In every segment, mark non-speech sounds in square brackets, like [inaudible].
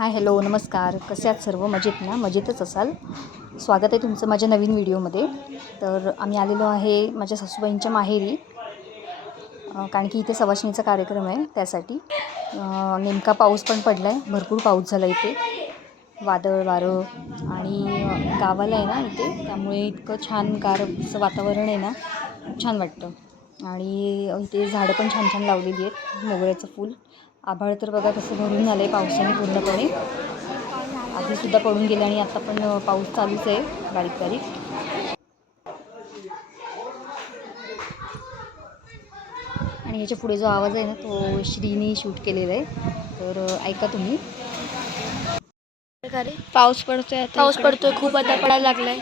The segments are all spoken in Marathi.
हाय हॅलो नमस्कार. कसे आहात सर्व? मजेत ना? मजेतच असाल? स्वागत आहे तुमचं माझ्या नवीन व्हिडिओमध्ये. तर आम्ही आलेलो आहे माझ्या सासूबाईंच्या माहेरी. कारण की इथे सवाशिणीचा कार्यक्रम आहे त्यासाठी. नेमका पाऊस पण पडला आहे भरपूर पाऊस झाला इथे. वादळ वारं आणि गावाला आहे ना इथे. त्यामुळे इतकं छान गार असं वातावरण आहे ना. खूप छान वाटतं. आणि इथे झाडं पण छान छान लावलेली आहेत. मोगऱ्याचं फूल. आभाळ तर बघा कसं भरून आलं आहे पावसाने पूर्णपणे. आधीसुद्धा पडून गेले आणि आता पण पाऊस चालूच आहे बारीक बारीक. आणि ह्याच्या पुढे जो आवाज आहे ना तो श्रीनी शूट केलेला आहे. तर ऐका तुम्ही. प्रकारे. पाऊस पडतोय पाऊस. पडतोय खूप आता पडायला लागलाय.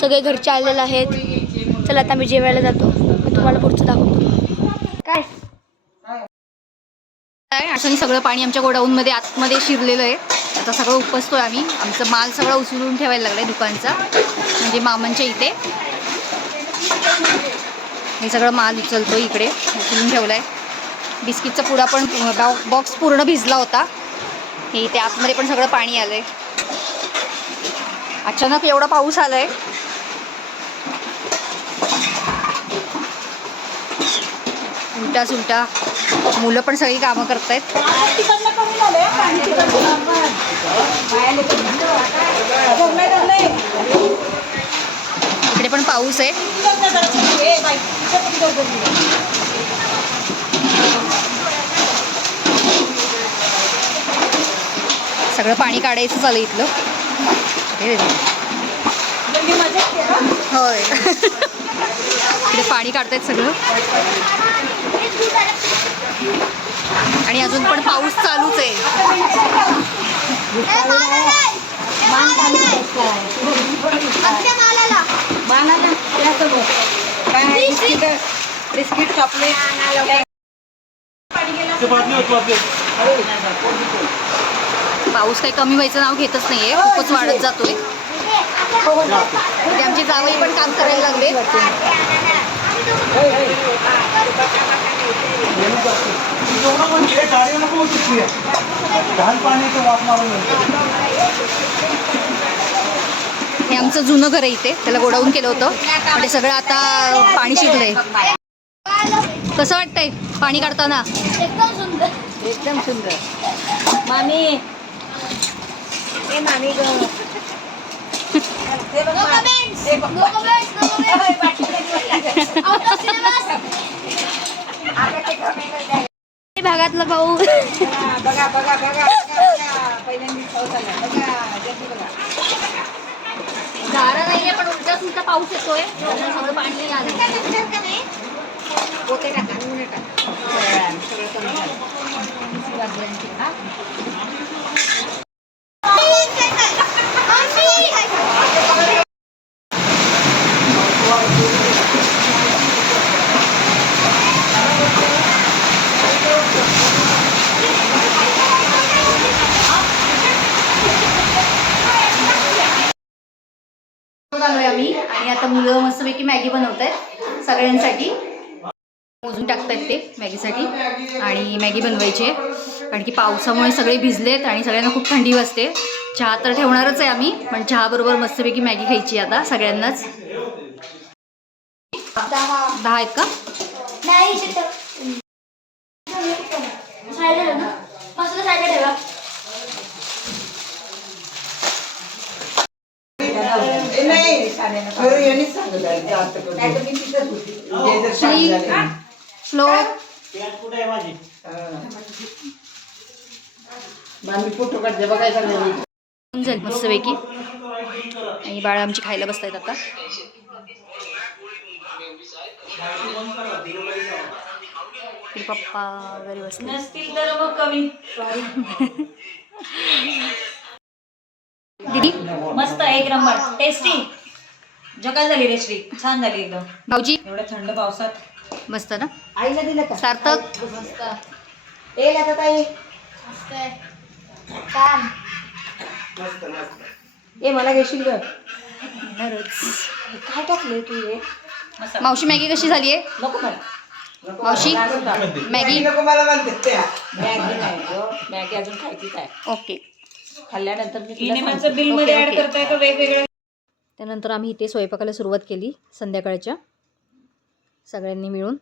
सगळे घरचे आलेले आहेत. चला आता आम्ही जेवायला जातो. मी तुम्हाला पुढचं दाखवतो काय आणि सगळं पाणी आमच्या गोडाऊनमध्ये आतमध्ये शिरलेलं आहे. आता सगळं उपसतोय आम्ही. आमचं माल सगळा उचलून ठेवायला लागला आहे दुकानचा. म्हणजे मामांच्या इथे. हे सगळं माल उचलतो इकडे. उचलून ठेवला आहे बिस्किटचा पुडा पण बॉक्स पूर्ण भिजला होता. हे इथे आतमध्ये पण सगळं पाणी आलं आहे अचानक एवढा पाऊस आला आहे उलटा सुलटा मुलं पण सगळी कामं करतायत. इकडे पण पाऊस आहे. सगळं पाणी काढायचं चालू इथलं. हे. होय. [laughs] इकडे पाणी काढतायत सगळं. आणि अजून पण पाऊस चालूच आहे. Biscuit chocolate. पाऊस काही कमी व्हायचं नाव घेतच नाहीये खूपच वाढत जातोय. इथे आमचे जावई पण काम करायला लागले हे आमचं जुनं घर आहे इथे. त्याला गोडाऊन केलं होतं. ते सगळं आता पाणी शिरलंय. कसं वाटतंय पाणी काढताना? एकदम सुंदर. एकदम सुंदर मामी ए मामी. ग भागातला भाऊ. बघा बघा बघा नाहीये पण उलटा सुलटा पाऊस येतोय. सगळं पाणी आलं पोते टाका. नमुने टाका. सगळं कमी झालं वाजवायची, हा? आलोय आम्ही आणि आता मुलं मस्तपैकी मॅगी बनवत आहेत सगळ्यांसाठी. मोजून टाकतायत ते मॅगीसाठी. आणि मॅगी बनवायची आहे. कारण की पावसामुळे सगळे भिजलेत आणि सगळ्यांना खूप थंडी वाजते. चहा तर ठेवणारच आहे आम्ही पण चहाबरोबर मस्तपैकी मॅगी खायची आता सगळ्यांनाच. दहा आहेत का? नाही सांगितलं. हे. फोटो काढते बघायचा नाही होऊन जाईल मस्तपैकी आणि बाळ आमची खायला बसतायत आता. पप्पा वगैरे बसले. नसतील तर मग कमी. दीदी? मस्त एक नंबर. टेस्टी जगा झाली रे श्री. छान झाली एकदम. भाऊजी. एवढ्या थंड पावसात. मस्त ना? आईला दिलं का? सार्थक. येईल आता ताई. काम. ए मला घेशील ग. काय टाकलंय तू हे? मावशी मॅगी कशी झाली आहे? नको मला मावशी मॅगी? मॅगी नाही गं. मॅगी अजून खायचीच आहे. ओके. खाल्ल्यानंतर मी तुला सिनेमाचं सांगते. बिलमध्ये ओके, ऍड ओके. करताय का वेगवेगळ्या त्यानंतर आम्ही इथे स्वयंपाकाला सुरुवात केली संध्याकाळच्या. सगळ्यांनी मिळून.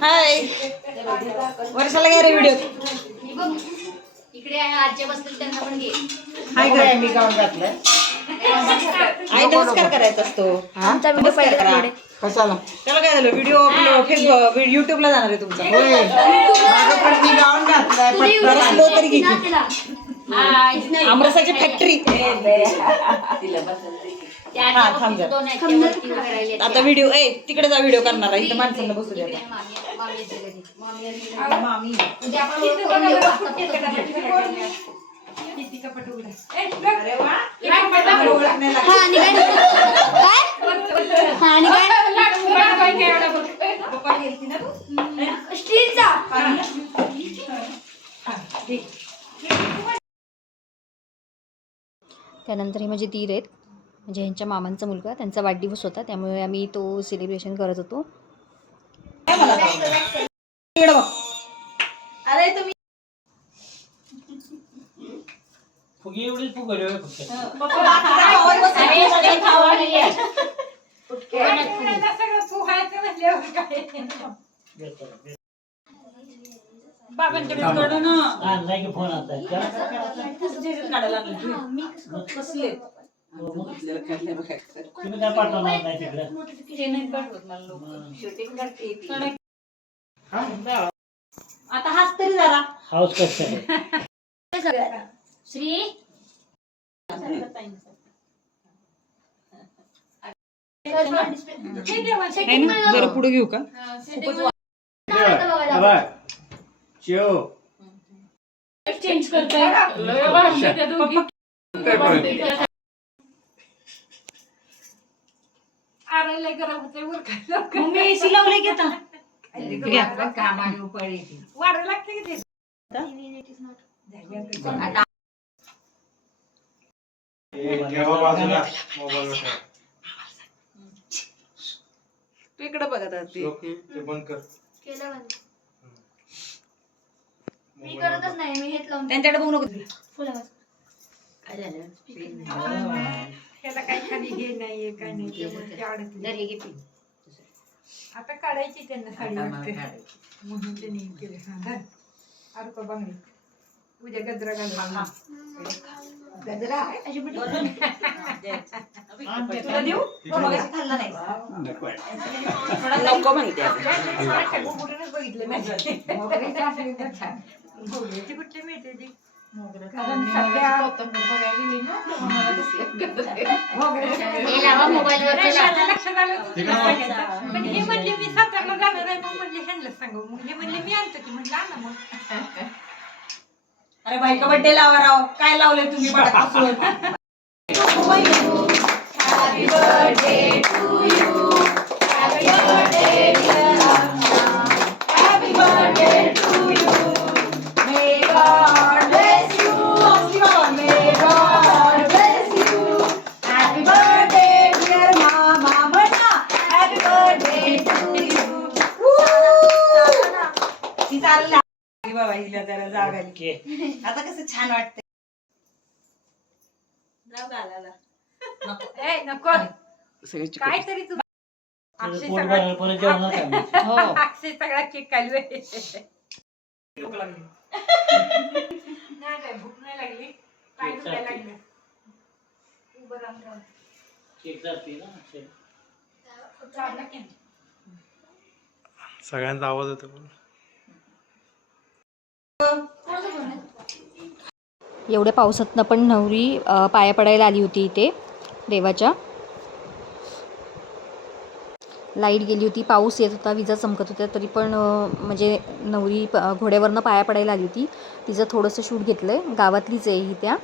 हाय. वर्षाला घ्या रे व्हिडिओ. इकडे आजचे बसतील त्यांना पण घे. हाय काय मी गाऊन घातलंय. आई नमस्कार करायचा असतो. आमचा व्हिडिओ. पुढे. कशाला? त्याला काय झालं? व्हिडिओ फेसबुक युट्यूबला जाणार आहे तुमचा. होय माझं पण मी गाऊन घातलाय पटकन. जरा स्लो तरी घे की. आमरसाची फॅक्टरी हा थांब जरा. आता व्हिडिओ ए तिकडे जा व्हिडिओ करणार आहे. इथं माणसांना बसू द्या मामी हा आणि त्यानंतर हे माझे तीर आहेत. म्हणजे ह्यांच्या मामांचा मुलगा त्यांचा वाढदिवस होता त्यामुळे आम्ही तो सेलिब्रेशन करत होतो. अरे तुम्ही फुगी एवढीच फक्त आणलाय की फोन आता. काढायला लागले. कसले? तुम्ही काय पाठवणार नाही तिकडे? ते नाही पाठवत मला लोक. शूटिंग करते ती. आता हाच तरी जरा. हाऊस कसं आहे? [laughs] श्री जरा पुढे घेऊ का? चेंज करताय एसी लावले घेता कामाने उपळी ती. तू इकडे बघत ते. केलं बंद. मी करतच नाही मी हेच लावून त्यांच्याकडे बघू नको. फुलं त्याला काही खाली हे नाहीये काय नाही हे घे. आता काढायची त्यांना साडी वाटते. म्हणून त्यांनी केले. हा धर. अडको बांगडी. उद्या गजरा घालून. गजरा आहे? तुला देऊ? मगाशी खाल्ला नाही. नको म्हणते कुठूनच बघितलं असली तर छान. कुठली मिळते ती? कारण सध्या लावा लक्षात आलं सांगायचं. पण हे म्हणले मी सातारला जाणार आहे मग म्हणले ह्यांना सांगू. मग हे म्हणले मी आणतो की म्हणलं आणा मग. अरे बायका बड्डे लावा राव. काय लावले तुम्ही बटापासून [laughs] बाबा ओके [laughs] आता कसं छान वाटतंय. जाऊ. ए नको. काय तरी तू अक्षय पोट सगळा भरायला परत जेवणार का आम्ही? अक्षय सगळा केक कालू भूक लागली. नाही नाही भूक नाही लागली. काय दुखायला लागलं. उभं राहून राहून केक जाते ना अक्षय. चाललं की. नाही? सगळ्यांचा आवाज येतो. एवढ्या पावसातनं पण नवरी पाया पडायला आली होती इथे देवाच्या. लाइट गेली होती पाऊस येत होता विजा चमकत होत्या तरी पण म्हणजे नवरी प- घोड्यावरनं पाया पडायला आली होती. तिचं थोडंसं शूट घेतलं आहे गावातलीच आहे ही त्या.